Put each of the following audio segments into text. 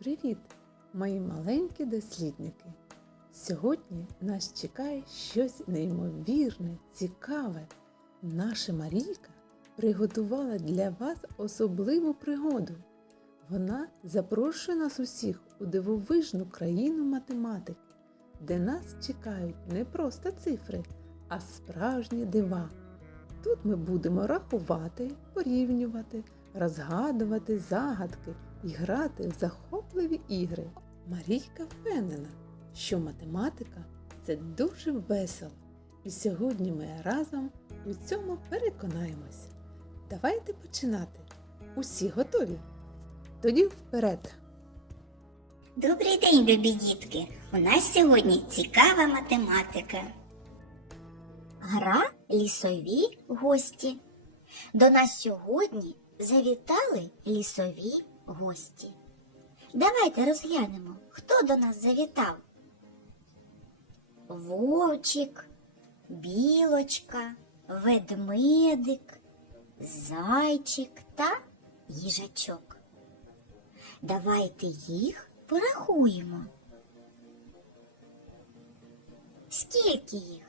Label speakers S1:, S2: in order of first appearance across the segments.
S1: Привіт, мої маленькі дослідники! Сьогодні нас чекає щось неймовірне, цікаве. Наша Марійка приготувала для вас особливу пригоду. Вона запрошує нас усіх у дивовижну країну математики, де нас чекають не просто цифри, а справжні дива. Тут ми будемо рахувати, порівнювати, розгадувати загадки і грати в захопливі ігри. Марійка впевнена, що математика це дуже весело. І сьогодні ми разом у цьому переконаємось. Давайте починати. Усі готові? Тоді вперед!
S2: Добрий день, любі дітки! У нас сьогодні цікава математика. Гра лісові гості. До нас сьогодні завітали лісові гості. Давайте розглянемо, хто до нас завітав. Вовчик, білочка, ведмедик, зайчик та їжачок. Давайте їх порахуємо. Скільки їх?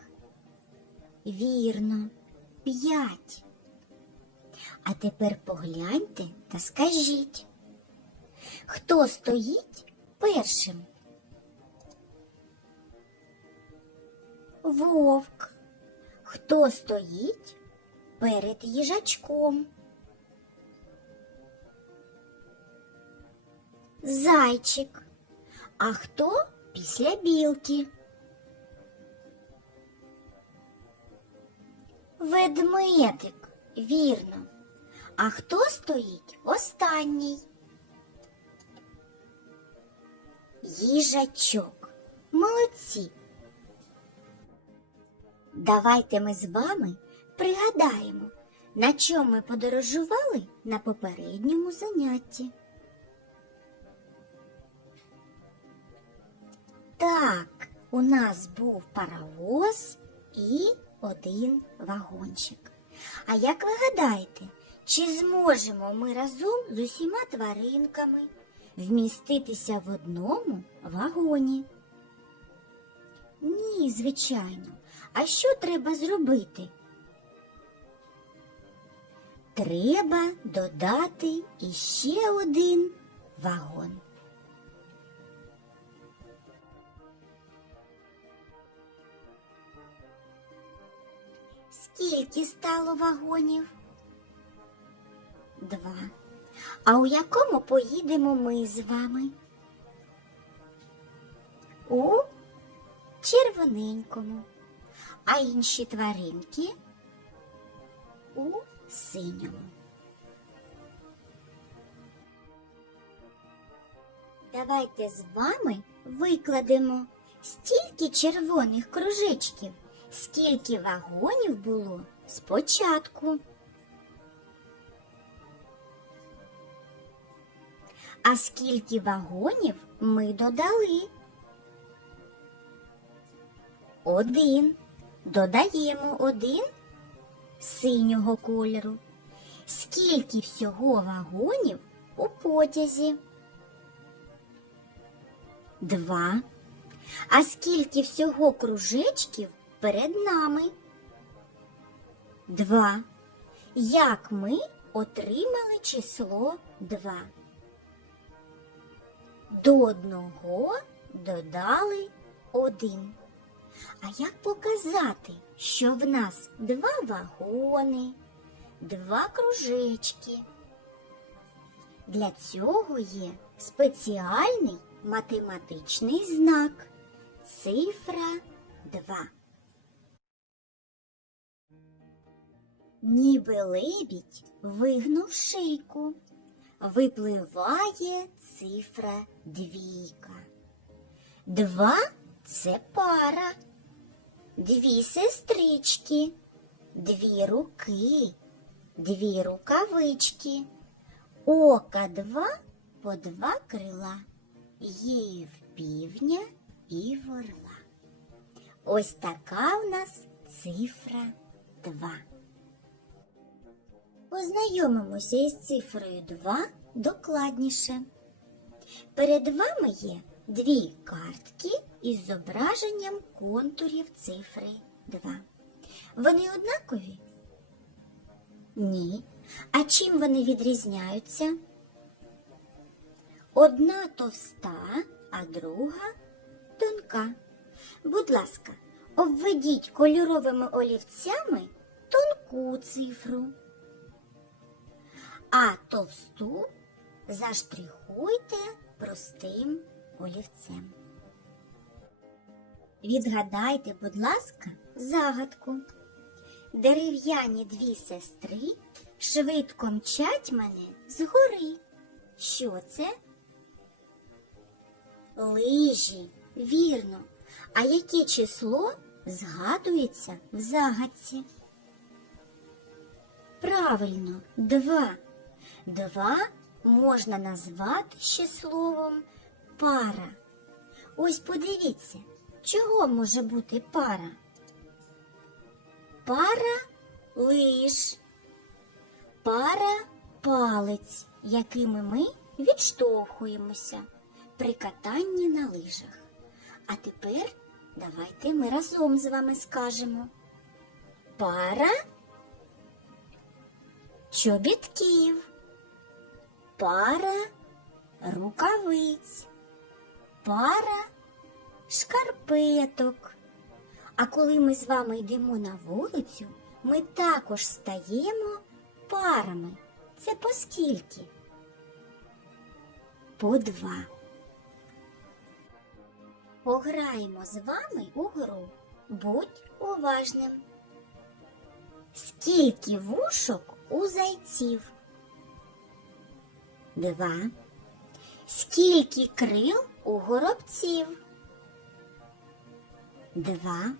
S2: Вірно, п'ять. А тепер погляньте та скажіть, хто стоїть першим? Вовк. Хто стоїть перед їжачком? Зайчик. А хто після білки? Ведмедик, вірно. А хто стоїть останній? Їжачок. Молодці. Давайте ми з вами пригадаємо, на чому ми подорожували на попередньому занятті. Так, у нас був паровоз і один вагончик. А як ви гадаєте, чи зможемо ми разом з усіма тваринками вміститися в одному вагоні? Ні, звичайно. А що треба зробити? Треба додати іще один вагон. Скільки стало вагонів? Два. А у якому поїдемо ми з вами? У червоненькому. А інші тваринки у синьому. Давайте з вами викладемо стільки червоних кружечків, скільки вагонів було спочатку. А скільки вагонів ми додали? Один. Додаємо один синього кольору. Скільки всього вагонів у потязі? Два. А скільки всього кружечків перед нами? Два. Як ми отримали число два? До одного додали один. А як показати, що в нас два вагони, два кружечки? Для цього є спеціальний математичний знак цифра 2. Ніби лебідь вигнув шийку, випливає цифра двійка. Два це пара, дві сестрички, дві руки, дві рукавички, ока два по два крила, і в півня, і в орла. Ось така в нас цифра 2. Познайомимося із цифрою 2 докладніше. Перед вами є дві картки із зображенням контурів цифри 2. Вони однакові? Ні. А чим вони відрізняються? Одна товста, а друга тонка. Будь ласка, обведіть кольоровими олівцями тонку цифру, а товсту заштрихуйте простим олівцем. Відгадайте, будь ласка, загадку. Дерев'яні дві сестри швидко мчать мене згори. Що це? Лижі, вірно. А яке число згадується в загадці? Правильно, два. Два можна назвати ще словом пара. Ось подивіться, чого може бути пара? Пара лиш, пара палець, якими ми відштовхуємося при катанні на лижах. А тепер давайте ми разом з вами скажемо. Пара чобітків, пара рукавиць, пара шкарпеток. А коли ми з вами йдемо на вулицю, ми також стаємо парами. Це по скільки? По два. Пограємо з вами у гру. Будь уважним. Скільки вушок у зайців? Два. Скільки крил у горобців? Два.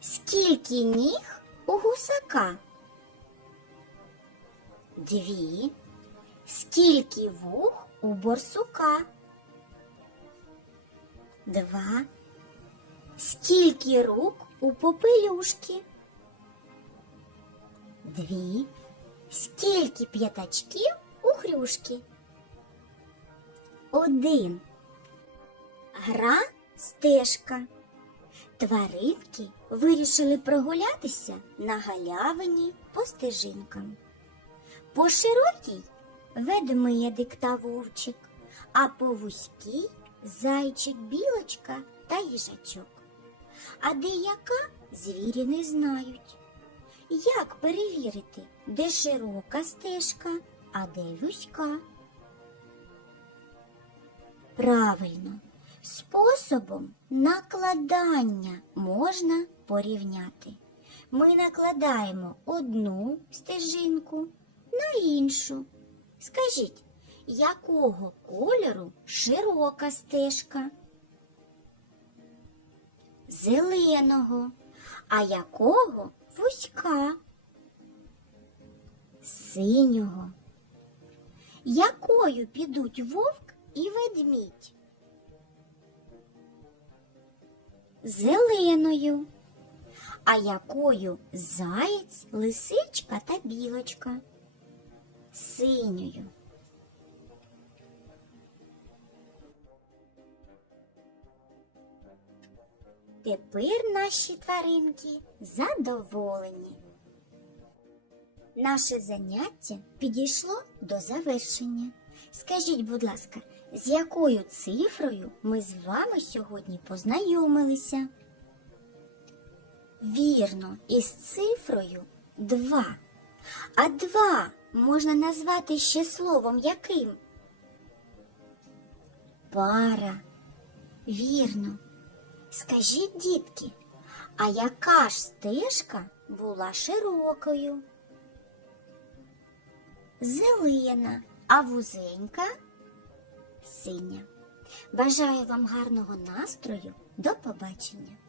S2: Скільки ніг у гусака? Дві. Скільки вух у борсука? Два. Скільки рук у попелюшки? Дві. Скільки п'ятачків у хрюшки? Один. Гра стежка. Тваринки вирішили прогулятися на галявині по стежинкам. По широкій ведмедик та вовчик, а по вузькій зайчик, білочка та їжачок. А деяка звірі не знають. Як перевірити, де широка стежка, а де вузька? Правильно, способом накладання можна порівняти. Ми накладаємо одну стежинку на іншу. Скажіть, якого кольору широка стежка? Зеленого. А якого вузька? Синього. Якою підуть вовк і ведмідь? Зеленою. А якою заєць, лисичка та білочка? Синьою. Тепер наші тваринки задоволені. Наше заняття підійшло до завершення. Скажіть, будь ласка, з якою цифрою ми з вами сьогодні познайомилися? Вірно, із цифрою 2. А 2 можна назвати ще словом яким? Пара. Вірно. Скажіть, дітки, а яка ж стежка була широкою? Зелена, а вузенька синя. Бажаю вам гарного настрою. До побачення!